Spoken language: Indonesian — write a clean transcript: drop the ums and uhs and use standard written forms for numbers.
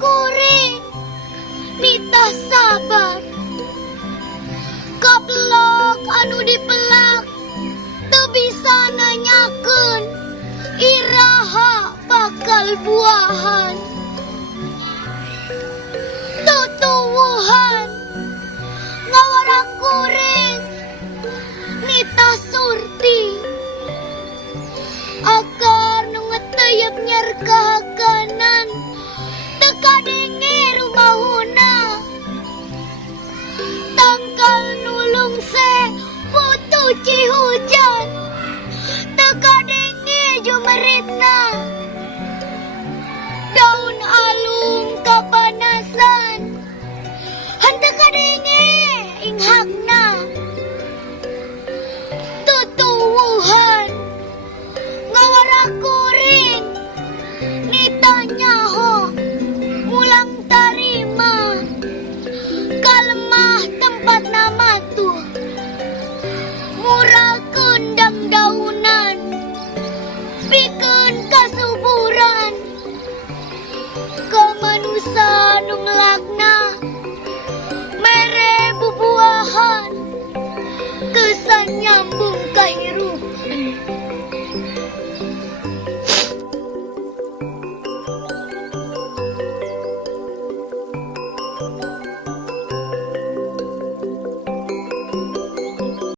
kuring nita sabar kaplok anu dipelak teu bisa nanyakeun iraha bakal buahan tutuwuhan ngawara kuring nita surti akar nu ngeteuyeub nyer kahakanan teu kadenge rumahuna tangkal nulung se putu cihu